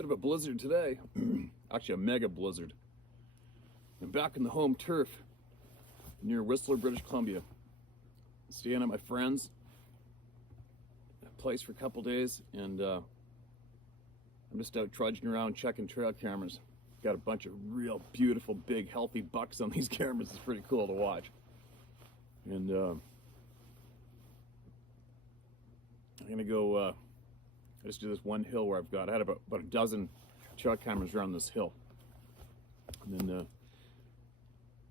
Bit of a blizzard today. Actually, a mega blizzard. I'm back in the home turf near Whistler, British Columbia. Staying at my friend's place for a couple days, and I'm just out trudging around checking trail cameras. Got a bunch of real beautiful, big, healthy bucks on these cameras. It's pretty cool to watch. And I'm gonna go. I just do this one hill where I had about a dozen trail cameras around this hill. And then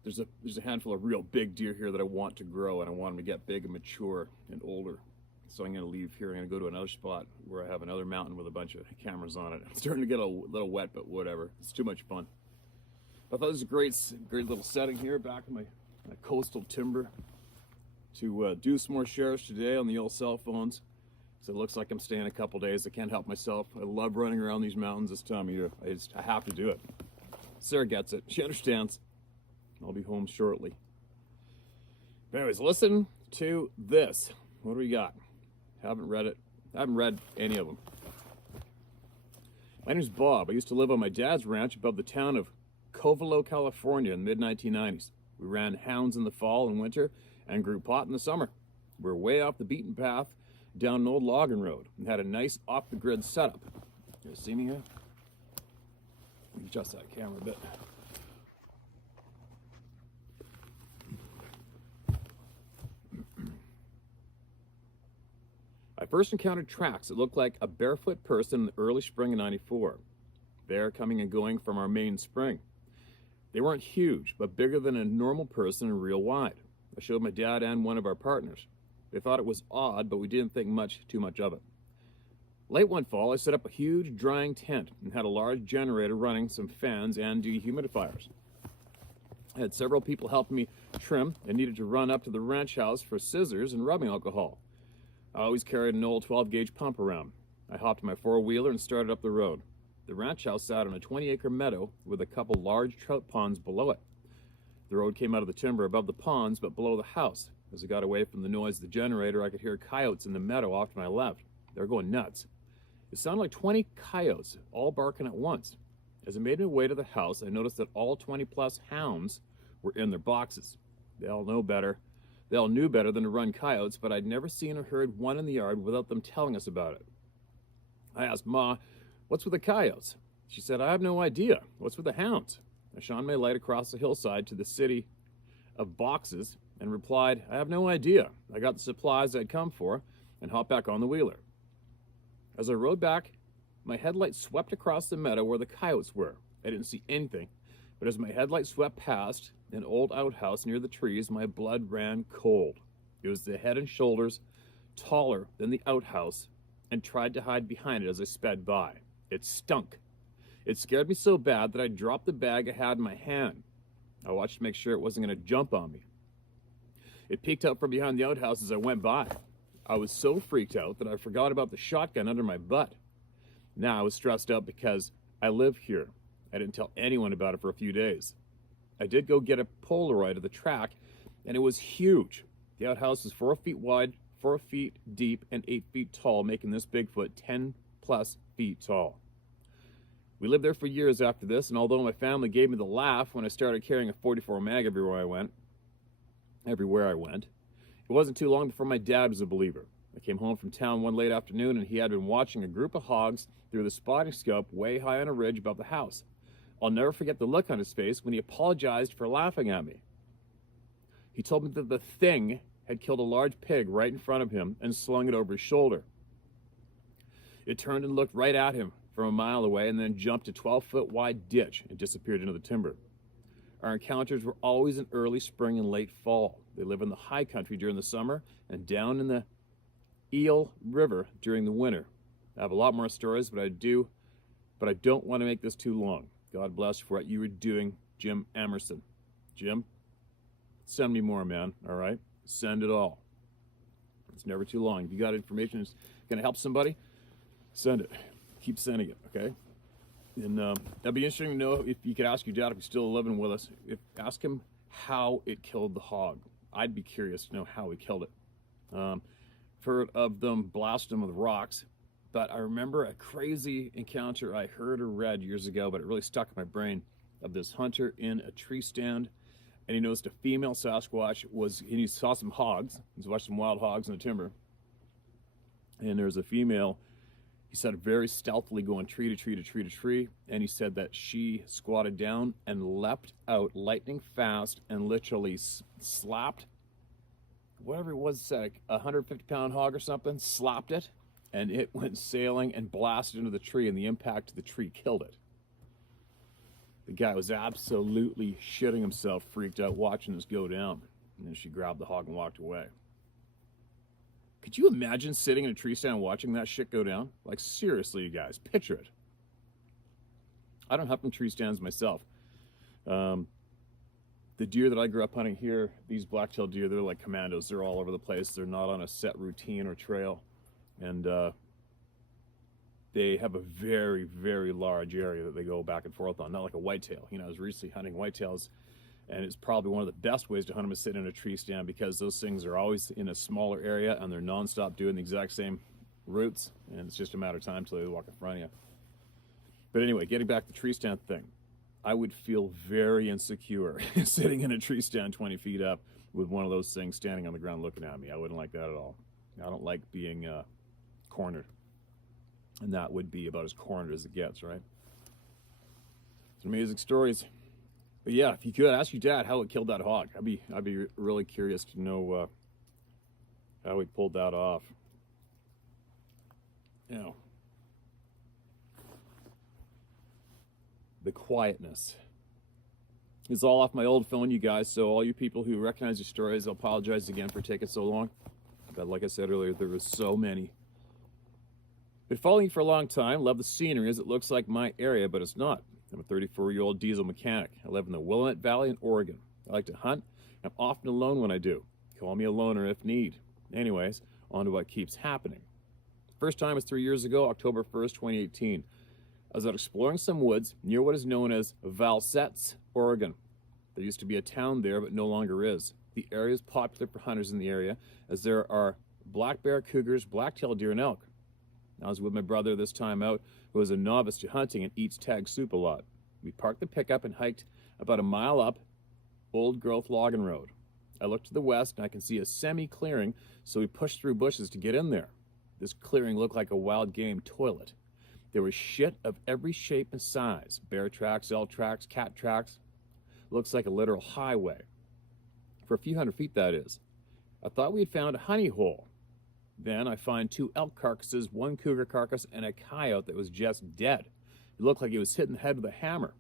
there's a handful of real big deer here that I want to grow, and I want them to get big and mature and older. So I'm going to leave here. I'm going to go to another spot where I have another mountain with a bunch of cameras on it. It's starting to get a little wet, but whatever. It's too much fun. I thought this was a great little setting here back in my coastal timber to do some more shares today on the old cell phones. So it looks like I'm staying a couple days. I can't help myself. I love running around these mountains this time of year. I have to do it. Sarah gets it. She understands. I'll be home shortly. But anyways, listen to this. What do we got? Haven't read it. I haven't read any of them. My name's Bob. I used to live on my dad's ranch above the town of Covelo, California in the mid-1990s. We ran hounds in the fall and winter and grew pot in the summer. We're way off the beaten path down an old logging road and had a nice off-the-grid setup. You see me here? Let me adjust that camera a bit. I first encountered tracks that looked like a barefoot person in the early spring of '94. They're coming and going from our main spring. They weren't huge, but bigger than a normal person and real wide. I showed my dad and one of our partners. They thought it was odd, but we didn't think too much of it. Late one fall, I set up a huge drying tent and had a large generator running some fans and dehumidifiers. I had several people helping me trim and needed to run up to the ranch house for scissors and rubbing alcohol. I always carried an old 12-gauge pump around. I hopped my four-wheeler and started up the road. The ranch house sat on a 20-acre meadow with a couple large trout ponds below it. The road came out of the timber above the ponds, but below the house. As I got away from the noise of the generator, I could hear coyotes in the meadow off to my left. They were going nuts. It sounded like 20 coyotes, all barking at once. As I made my way to the house, I noticed that all 20-plus hounds were in their boxes. They all knew better than to run coyotes, but I'd never seen or heard one in the yard without them telling us about it. I asked Ma, "What's with the coyotes?" She said, "I have no idea. What's with the hounds?" I shone my light across the hillside to the city of boxes and replied, "I have no idea. I got the supplies I'd come for and hopped back on the wheeler." As I rode back, my headlight swept across the meadow where the coyotes were. I didn't see anything, but as my headlight swept past an old outhouse near the trees, my blood ran cold. It was the head and shoulders taller than the outhouse and tried to hide behind it as I sped by. It stunk. It scared me so bad that I dropped the bag I had in my hand. I watched to make sure it wasn't going to jump on me. It peeked up from behind the outhouse as I went by. I was so freaked out that I forgot about the shotgun under my butt. Now I was stressed out because I live here. I didn't tell anyone about it for a few days. I did go get a Polaroid of the track, and it was huge. The outhouse was 4 feet wide, 4 feet deep, and 8 feet tall, making this Bigfoot 10-plus feet tall. We lived there for years after this, and although my family gave me the laugh when I started carrying a .44 mag everywhere I went, it wasn't too long before my dad was a believer. I came home from town one late afternoon, and he had been watching a group of hogs through the spotting scope way high on a ridge above the house. I'll never forget the look on his face when he apologized for laughing at me. He told me that the thing had killed a large pig right in front of him and slung it over his shoulder. It turned and looked right at him from a mile away and then jumped a 12-foot wide ditch and disappeared into the timber. Our encounters were always in early spring and late fall. They live in the high country during the summer and down in the Eel River during the winter. I have a lot more stories, but I don't want to make this too long. God bless you for what you were doing, Jim Emerson. Jim, send me more, man, all right? Send it all. It's never too long. If you got information that's going to help somebody, send it. Keep sending it, okay? And that'd be interesting to know if you could ask your dad if he's still living with us. Ask him how it killed the hog. I'd be curious to know how he killed it. Heard of them blast them with rocks. But I remember a crazy encounter I heard or read years ago, but it really stuck in my brain, of this hunter in a tree stand, and he noticed a female Sasquatch and he saw some hogs. He's watched some wild hogs in the timber, and there's a female. He said very stealthily going tree to tree to tree to tree, and he said that she squatted down and leapt out lightning fast and literally slapped whatever it was, like a 150-pound hog or something, slapped it, and it went sailing and blasted into the tree, and the impact of the tree killed it. The guy was absolutely shitting himself, freaked out watching this go down, and then she grabbed the hog and walked away. Could you imagine sitting in a tree stand watching that shit go down? Like, seriously, you guys, picture it. I don't hunt from tree stands myself. The deer that I grew up hunting here, these black-tailed deer, they're like commandos. They're all over the place. They're not on a set routine or trail. And they have a very, very large area that they go back and forth on, not like a whitetail. You know, I was recently hunting whitetails, and it's probably one of the best ways to hunt them is sitting in a tree stand, because those things are always in a smaller area and they're nonstop doing the exact same routes, and it's just a matter of time till they walk in front of you. But anyway, getting back to the tree stand thing, I would feel very insecure sitting in a tree stand 20 feet up with one of those things standing on the ground looking at me. I wouldn't like that at all. I don't like being cornered. And that would be about as cornered as it gets, right? Some amazing stories. But yeah, if you could, ask your dad how it killed that hog. I'd be really curious to know how he pulled that off. You know, the quietness is all off my old phone, you guys. So all you people who recognize your stories, I apologize again for taking so long. But like I said earlier, there was so many. Been following you for a long time. Love the scenery as it looks like my area, but it's not. I'm a 34-year-old diesel mechanic. I live in the Willamette Valley in Oregon. I like to hunt. I'm often alone when I do. Call me a loner if need. Anyways, on to what keeps happening. First time was 3 years ago, October 1st, 2018. I was out exploring some woods near what is known as Valsetz, Oregon. There used to be a town there, but no longer is. The area is popular for hunters in the area, as there are black bear, cougars, black-tailed deer, and elk. I was with my brother this time out, who is a novice to hunting and eats tag soup a lot. We parked the pickup and hiked about a mile up old-growth logging road. I look to the west and I can see a semi-clearing, so we pushed through bushes to get in there. This clearing looked like a wild game toilet. There was shit of every shape and size. Bear tracks, elk tracks, cat tracks. Looks like a literal highway. For a few hundred feet, that is. I thought we had found a honey hole. Then I find 2 elk carcasses, 1 cougar carcass, and a coyote that was just dead. It looked like he was hitting the head with a hammer.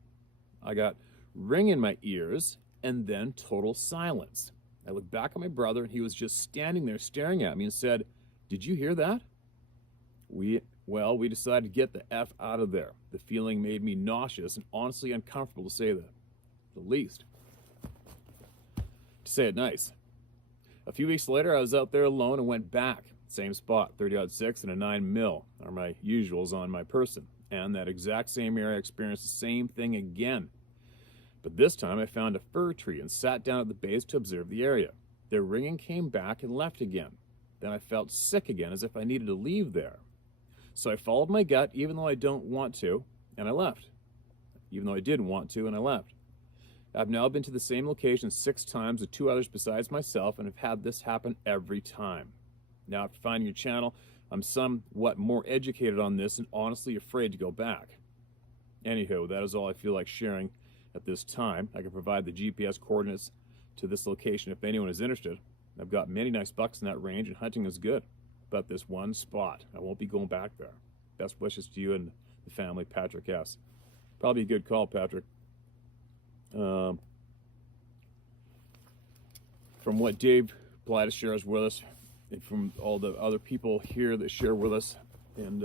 I got ring in my ears, and then total silence. I looked back at my brother, and he was just standing there staring at me and said, "Did you hear that?" We decided to get the F out of there. The feeling made me nauseous and honestly uncomfortable, to say the least. To say it nice. A few weeks later, I was out there alone and went back. Same spot, 30-06 and a 9mm are my usuals on my person. And that exact same area, I experienced the same thing again. But this time I found a fir tree and sat down at the base to observe the area. The ringing came back and left again. Then I felt sick again, as if I needed to leave there. So I followed my gut, even though I don't want to, and I left. Even though I didn't want to, and I left. I've now been to the same location 6 times with 2 others besides myself, and have had this happen every time. Now, after finding your channel, I'm somewhat more educated on this and honestly afraid to go back. Anywho, that is all I feel like sharing at this time. I can provide the GPS coordinates to this location if anyone is interested. I've got many nice bucks in that range, and hunting is good. But this one spot, I won't be going back there. Best wishes to you and the family, Patrick S. Probably a good call, Patrick. From what Dave Blightus shares with us, and from all the other people here that share with us, and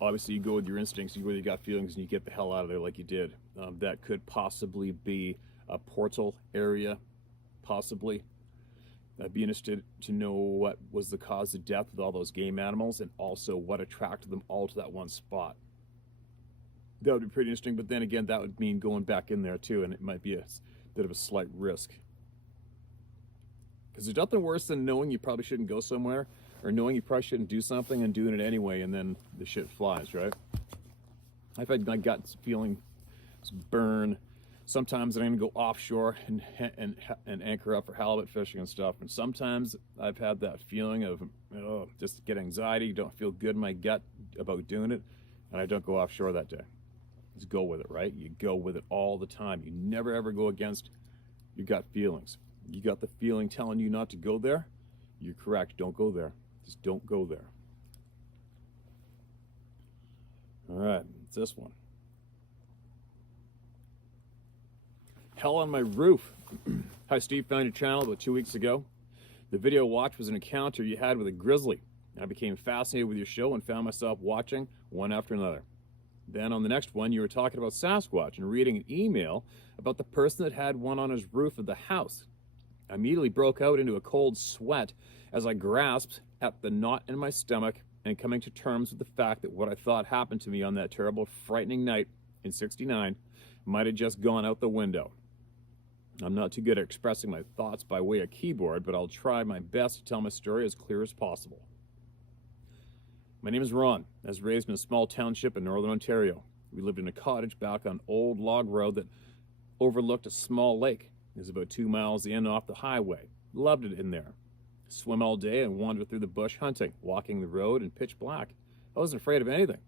obviously you go with your instincts, you go with your gut feelings, and you get the hell out of there like you did. That could possibly be a portal area, possibly. I'd be interested to know what was the cause of death with all those game animals, and also what attracted them all to that one spot. That would be pretty interesting, but then again, that would mean going back in there too, and it might be a bit of a slight risk. Because there's nothing worse than knowing you probably shouldn't go somewhere, or knowing you probably shouldn't do something and doing it anyway, and then the shit flies, right? I've had my gut feeling burn. Sometimes I'm gonna go offshore and anchor up for halibut fishing and stuff. And sometimes I've had that feeling of just get anxiety, don't feel good in my gut about doing it, and I don't go offshore that day. Just go with it, right? You go with it all the time. You never ever go against your gut feelings. You got the feeling telling you not to go there, you're correct. Don't go there. Just don't go there. All right, it's this one. Hell on my roof. Hi, Steve. Found your channel about 2 weeks ago. The video watched was an encounter you had with a grizzly. I became fascinated with your show and found myself watching one after another. Then on the next one, you were talking about Sasquatch and reading an email about the person that had one on his roof of the house. I immediately broke out into a cold sweat as I grasped at the knot in my stomach and coming to terms with the fact that what I thought happened to me on that terrible, frightening night in '69 might have just gone out the window. I'm not too good at expressing my thoughts by way of keyboard, but I'll try my best to tell my story as clear as possible. My name is Ron. I was raised in a small township in northern Ontario. We lived in a cottage back on an old log road that overlooked a small lake. It was about 2 miles in off the highway. Loved it in there. Swim all day and wander through the bush hunting, walking the road in pitch black. I wasn't afraid of anything.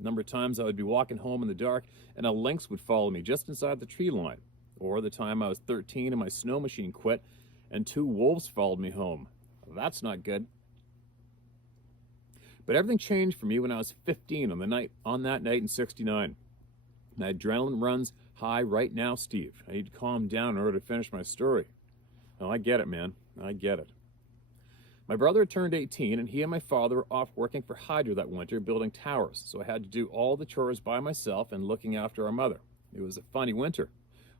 A number of times I would be walking home in the dark and a lynx would follow me just inside the tree line. Or the time I was 13 and my snow machine quit and 2 wolves followed me home. That's not good. But everything changed for me when I was 15 on that night in '69. My adrenaline runs high right now, Steve. I need to calm down in order to finish my story. Oh, I get it, man. I get it. My brother had turned 18 and he and my father were off working for Hydro that winter building towers, so I had to do all the chores by myself and looking after our mother. It was a funny winter.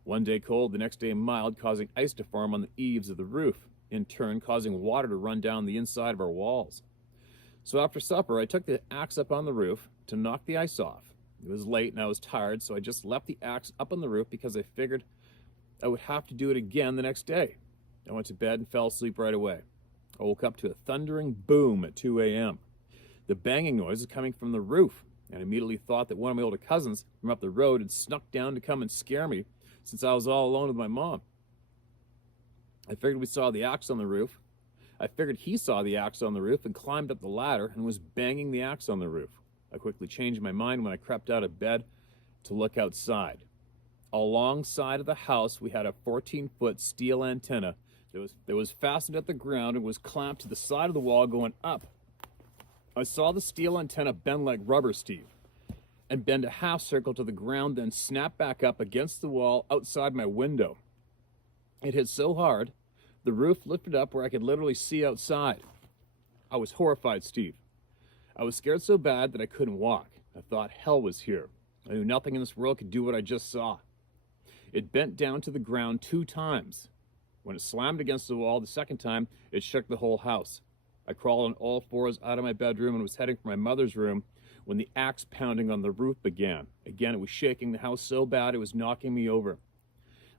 One day cold, the next day mild, causing ice to form on the eaves of the roof, in turn causing water to run down the inside of our walls. So after supper, I took the axe up on the roof to knock the ice off. It was late and I was tired, so I just left the axe up on the roof because I figured I would have to do it again the next day. I went to bed and fell asleep right away. I woke up to a thundering boom at 2 a.m. The banging noise was coming from the roof, and I immediately thought that one of my older cousins from up the road had snuck down to come and scare me since I was all alone with my mom. I figured he saw the axe on the roof and climbed up the ladder and was banging the axe on the roof. I quickly changed my mind when I crept out of bed to look outside. Alongside of the house, we had a 14-foot steel antenna that was fastened at the ground and was clamped to the side of the wall going up. I saw the steel antenna bend like rubber, Steve, and bend a half circle to the ground, then snap back up against the wall outside my window. It hit so hard, the roof lifted up where I could literally see outside. I was horrified, Steve. I was scared so bad that I couldn't walk. I thought hell was here. I knew nothing in this world could do what I just saw. It bent down to the ground 2 times. When it slammed against the wall the second time, it shook the whole house. I crawled on all 4s out of my bedroom and was heading for my mother's room when the axe pounding on the roof began. Again, it was shaking the house so bad it was knocking me over.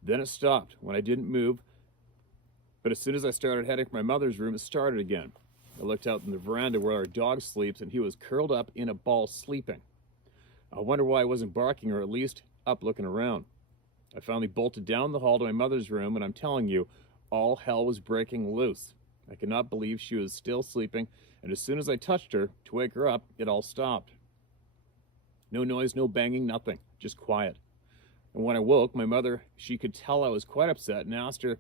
Then it stopped when I didn't move, but as soon as I started heading for my mother's room, it started again. I looked out in the veranda where our dog sleeps, and he was curled up in a ball sleeping. I wonder why I wasn't barking, or at least up looking around. I finally bolted down the hall to my mother's room, and I'm telling you, all hell was breaking loose. I could not believe she was still sleeping, and as soon as I touched her to wake her up, it all stopped. No noise, no banging, nothing, just quiet. And when I woke, my mother, she could tell I was quite upset, and asked her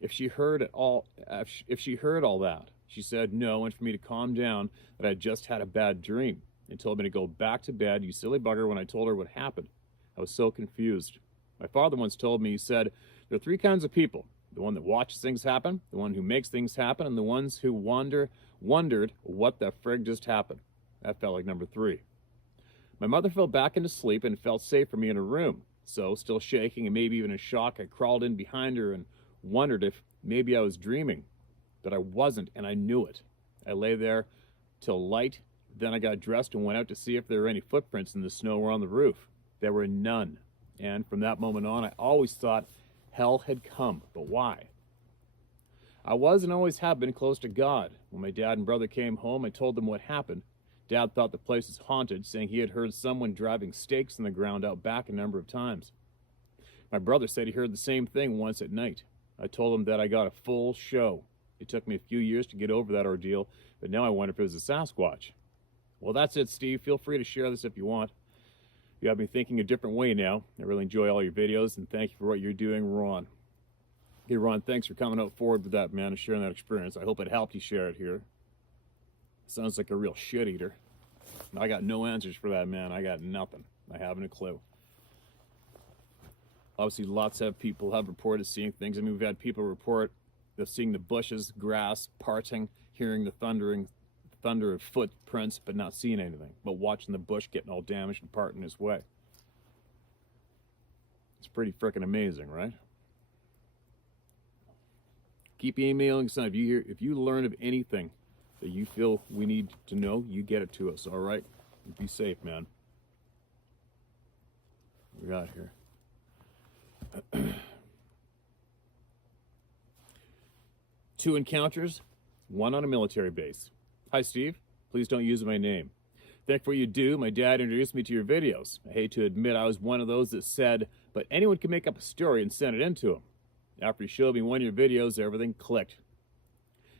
if she heard all that. She said no, and for me to calm down, that I had just had a bad dream, and told me to go back to bed, you silly bugger, when I told her what happened. I was so confused. My father once told me, he said, there are 3 kinds of people: the one that watches things happen, the one who makes things happen, and the ones who wondered what the frig just happened. That felt like number 3. My mother fell back into sleep and felt safe for me in her room. So, still shaking and maybe even in shock, I crawled in behind her and wondered if maybe I was dreaming. But I wasn't, and I knew it. I lay there till light, then I got dressed and went out to see if there were any footprints in the snow or on the roof. There were none. And from that moment on, I always thought hell had come. But why? I was and always have been close to God. When my dad and brother came home, I told them what happened. Dad thought the place was haunted, saying he had heard someone driving stakes in the ground out back a number of times. My brother said he heard the same thing once at night. I told him that I got a full show. It took me a few years to get over that ordeal, but now I wonder if it was a Sasquatch. Well, that's it, Steve. Feel free to share this if you want. You have me thinking a different way now. I really enjoy all your videos, and thank you for what you're doing, Ron. Hey, Ron, thanks for coming out forward with that, man, and sharing that experience. I hope it helped you share it here. Sounds like a real shit eater. I got no answers for that, man. I got nothing. I haven't a clue. Obviously, lots of people have reported seeing things. I mean, we've had people report of seeing the bushes, grass, parting, hearing the thunder of footprints, but not seeing anything, but watching the bush getting all damaged and parting his way. It's pretty freaking amazing, right? Keep emailing, son. If you learn of anything that you feel we need to know, you get it to us, all right? Be safe, man. What we got here? 2 encounters, 1 on a military base. Hi, Steve. Please don't use my name. Thank for what you do. My dad introduced me to your videos. I hate to admit I was one of those that said, but anyone can make up a story and send it in to him. After he showed me one of your videos, everything clicked.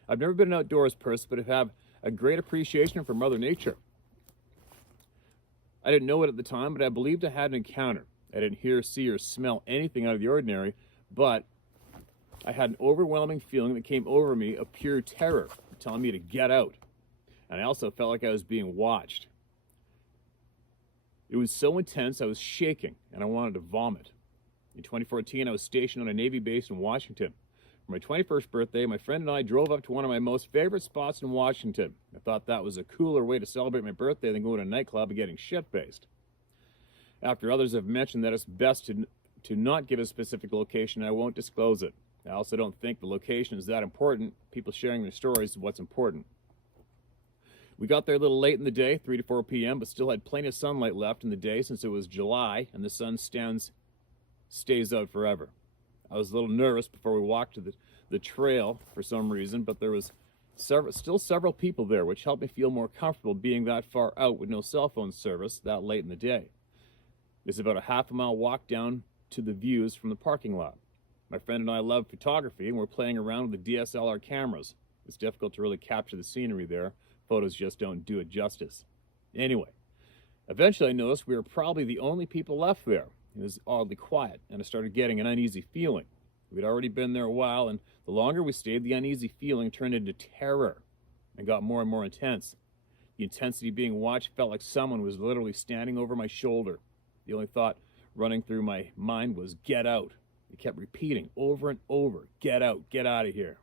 I've never been an outdoors person, but I have a great appreciation for Mother Nature. I didn't know it at the time, but I believed I had an encounter. I didn't hear, see, or smell anything out of the ordinary, but I had an overwhelming feeling that came over me of pure terror, telling me to get out. And I also felt like I was being watched. It was so intense, I was shaking, and I wanted to vomit. In 2014, I was stationed on a Navy base in Washington. For my 21st birthday, my friend and I drove up to one of my most favorite spots in Washington. I thought that was a cooler way to celebrate my birthday than going to a nightclub and getting shit-faced. After others have mentioned that it's best to not give a specific location, I won't disclose it. I also don't think the location is that important. People sharing their stories is what's important. We got there a little late in the day, 3 to 4 p.m., but still had plenty of sunlight left in the day since it was July and the sun stays out forever. I was a little nervous before we walked to the trail for some reason, but there was still several people there, which helped me feel more comfortable being that far out with no cell phone service that late in the day. It's about a half-a-mile walk down to the views from the parking lot. My friend and I love photography, and we're playing around with the DSLR cameras. It's difficult to really capture the scenery there. Photos just don't do it justice. Anyway, eventually I noticed we were probably the only people left there. It was oddly quiet, and I started getting an uneasy feeling. We'd already been there a while, and the longer we stayed, the uneasy feeling turned into terror and got more and more intense. The intensity being watched felt like someone was literally standing over my shoulder. The only thought running through my mind was, get out. It kept repeating over and over, get out of here.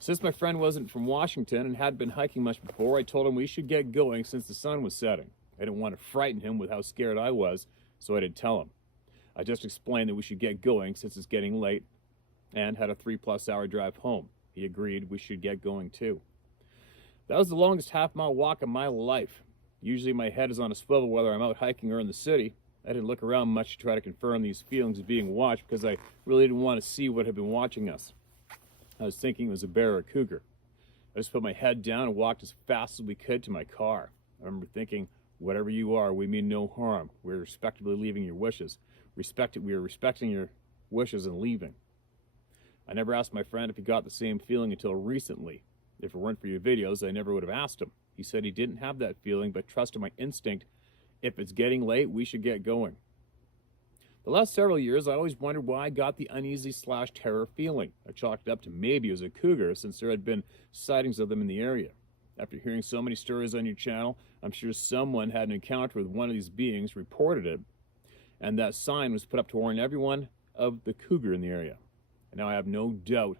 Since my friend wasn't from Washington and hadn't been hiking much before, I told him we should get going since the sun was setting. I didn't want to frighten him with how scared I was, so I didn't tell him. I just explained that we should get going since it's getting late and had a 3+ hour drive home. He agreed we should get going too. That was the longest half-mile walk of my life. Usually my head is on a swivel whether I'm out hiking or in the city. I didn't look around much to try to confirm these feelings of being watched because I really didn't want to see what had been watching us. I was thinking it was a bear or a cougar. I just put my head down and walked as fast as we could to my car. I remember thinking, whatever you are, we mean no harm. We're respectably leaving your wishes. We are respecting your wishes and leaving. I never asked my friend if he got the same feeling until recently. If it weren't for your videos, I never would have asked him. He said he didn't have that feeling, but trusted my instinct. If it's getting late, we should get going. The last several years, I always wondered why I got the uneasy/terror feeling. I chalked it up to maybe it was a cougar, since there had been sightings of them in the area. After hearing so many stories on your channel, I'm sure someone had an encounter with one of these beings, reported it, and that sign was put up to warn everyone of the cougar in the area. And now I have no doubt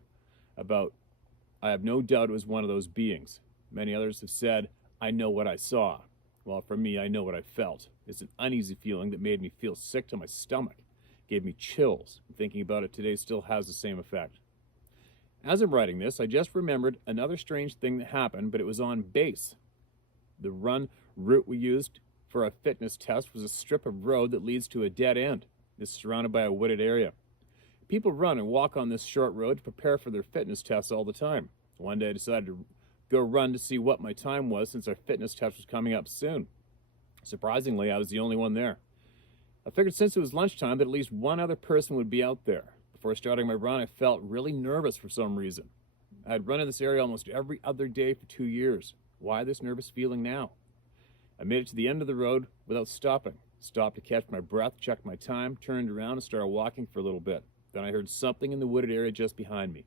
it was one of those beings. Many others have said, I know what I saw. Well, for me, I know what I felt. It's an uneasy feeling that made me feel sick to my stomach. Gave me chills. Thinking about it today still has the same effect. As I'm writing this, I just remembered another strange thing that happened, but it was on base. The run route we used for a fitness test was a strip of road that leads to a dead end. It's surrounded by a wooded area. People run and walk on this short road to prepare for their fitness tests all the time. One day I decided to go run to see what my time was since our fitness test was coming up soon. Surprisingly, I was the only one there. I figured since it was lunchtime that at least one other person would be out there. Before starting my run, I felt really nervous for some reason. I had run in this area almost every other day for 2 years. Why this nervous feeling now? I made it to the end of the road without stopping. Stopped to catch my breath, checked my time, turned around and started walking for a little bit. Then I heard something in the wooded area just behind me.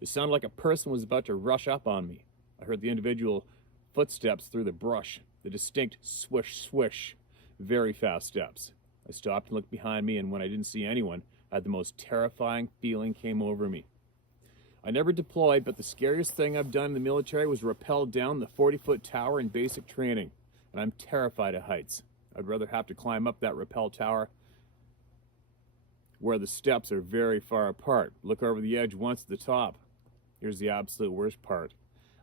It sounded like a person was about to rush up on me. I heard the individual footsteps through the brush, the distinct swish, swish, very fast steps. I stopped and looked behind me, and when I didn't see anyone, I had the most terrifying feeling came over me. I never deployed, but the scariest thing I've done in the military was rappel down the 40-foot tower in basic training, and I'm terrified of heights. I'd rather have to climb up that rappel tower where the steps are very far apart. Look over the edge once at the top. Here's the absolute worst part.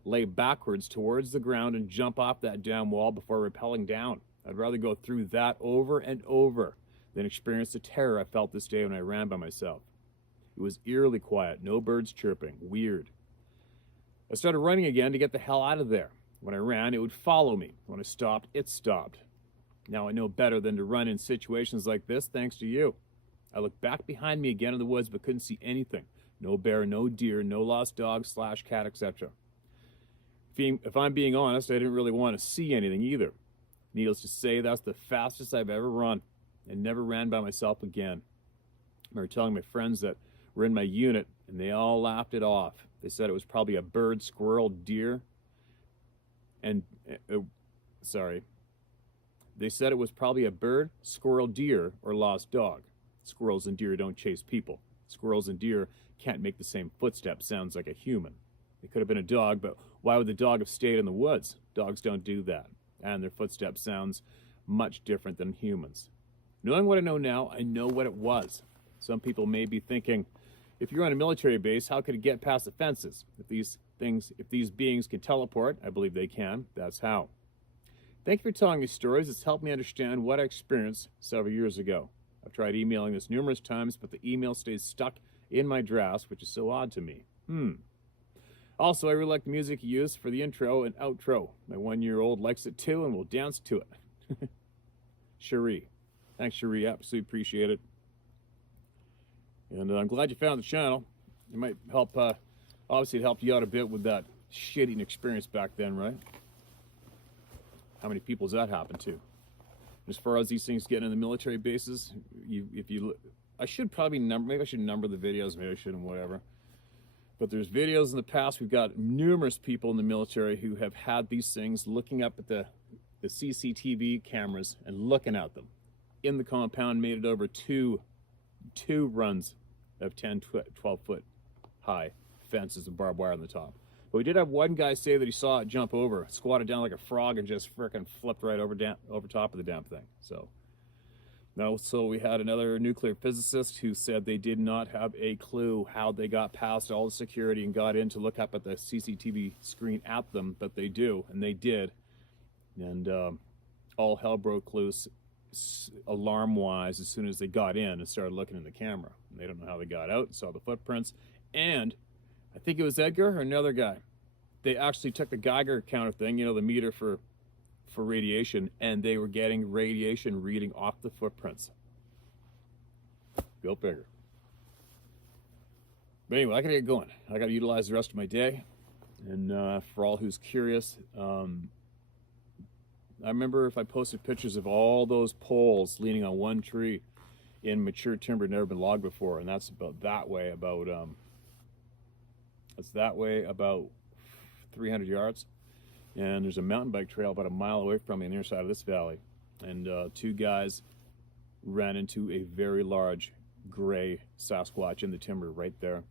Lay backwards towards the ground and jump off that damn wall before rappelling down. I'd rather go through that over and over than experience the terror I felt this day when I ran by myself. It was eerily quiet, no birds chirping, weird. I started running again to get the hell out of there. When I ran, it would follow me. When I stopped, it stopped. Now I know better than to run in situations like this thanks to you. I looked back behind me again in the woods but couldn't see anything. No bear, no deer, no lost dog / cat, etc. If I'm being honest, I didn't really want to see anything either. Needless to say, that's the fastest I've ever run, and never ran by myself again. I remember telling my friends that were in my unit, and they all laughed it off. They said it was probably a bird, squirrel, deer, and, They said it was probably a bird, squirrel, deer, or lost dog. Squirrels and deer don't chase people. Squirrels and deer can't make the same footstep sounds like a human. It could have been a dog, but why would the dog have stayed in the woods? Dogs don't do that, and their footstep sounds much different than humans. Knowing what I know now, I know what it was. Some people may be thinking, if you're on a military base, how could it get past the fences? If these beings can teleport, I believe they can, that's how. Thank you for telling me stories. It's helped me understand what I experienced several years ago. I've tried emailing this numerous times, but the email stays stuck in my drafts, which is so odd to me. Also, I really like the music you use for the intro and outro. My 1-year-old likes it too and will dance to it. Cherie. Thanks, Cherie. Absolutely appreciate it. And I'm glad you found the channel. It might help, obviously it helped you out a bit with that shitting experience back then, right? How many people does that happen to? As far as these things getting in the military bases, I should probably maybe I should number the videos, maybe I shouldn't, whatever. But there's videos in the past, we've got numerous people in the military who have had these things looking up at the CCTV cameras and looking at them. In the compound, made it over two runs of 10, 12 foot high fences and barbed wire on the top. But we did have one guy say that he saw it jump over, squatted down like a frog, and just frickin' flipped right over top of the damn thing. So we had another nuclear physicist who said they did not have a clue how they got past all the security and got in to look up at the CCTV screen at them, but they do, and they did. And all hell broke loose alarm-wise as soon as they got in and started looking in the camera. And they don't know how they got out and saw the footprints. And I think it was Edgar or another guy. They actually took the Geiger counter thing, you know, the meter for radiation, and they were getting radiation reading off the footprints. Go figure. But anyway, I gotta get going. I gotta utilize the rest of my day. And for all who's curious, I remember if I posted pictures of all those poles leaning on one tree in mature timber never been logged before, and that's about that way about 300 yards. And there's a mountain bike trail about a mile away from me on the other side of this valley. And two guys ran into a very large gray Sasquatch in the timber right there.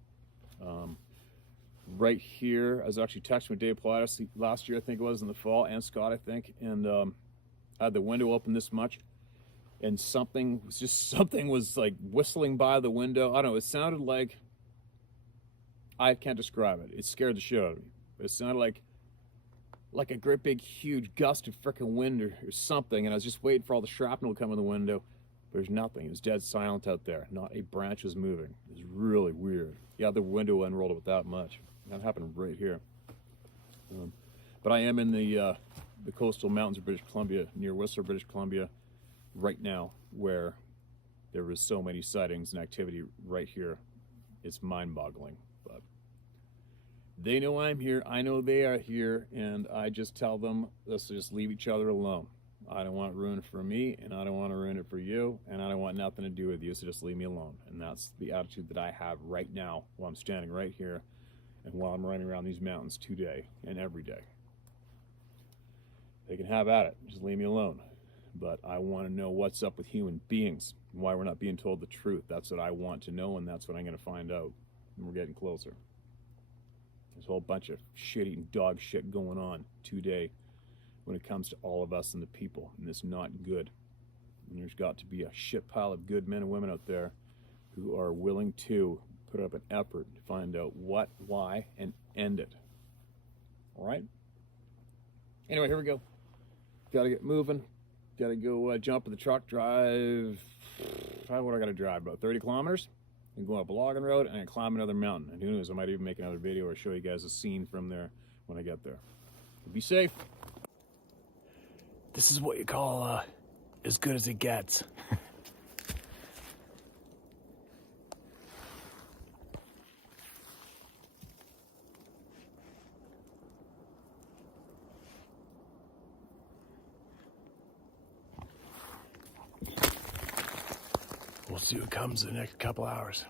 Right here, I was actually texting with Dave Pilatus last year, I think it was, in the fall, and Scott, I think. And I had the window open this much, and something was like whistling by the window. I don't know, it sounded like, I can't describe it. It scared the shit out of me. But it sounded like a great big huge gust of frickin' wind or something, and I was just waiting for all the shrapnel to come in the window. There's nothing. It was dead silent out there. Not a branch was moving. It was really weird. Yeah, the window unrolled without much. That happened right here. But I am in the coastal mountains of British Columbia, near Whistler, British Columbia, right now, where there was so many sightings and activity right here. It's mind-boggling. But they know I'm here. I know they are here, and I just tell them, let's just leave each other alone. I don't want it ruined for me, and I don't want to ruin it for you, and I don't want nothing to do with you, so just leave me alone. And that's the attitude that I have right now while I'm standing right here and while I'm running around these mountains today and every day. They can have at it. Just leave me alone. But I want to know what's up with human beings and why we're not being told the truth. That's what I want to know, and that's what I'm going to find out. And we're getting closer. There's a whole bunch of shit-eating dog shit going on today when it comes to all of us and the people, and it's not good. And there's got to be a shit pile of good men and women out there who are willing to put up an effort to find out what, why, and end it. All right? Anyway, here we go. Got to get moving. Got to go jump in the truck, drive. What do I got to drive? About 30 kilometers? And go up a logging road and climb another mountain. And who knows, I might even make another video or show you guys a scene from there when I get there. Be safe. This is what you call as good as it gets. We'll see what comes in the next couple hours.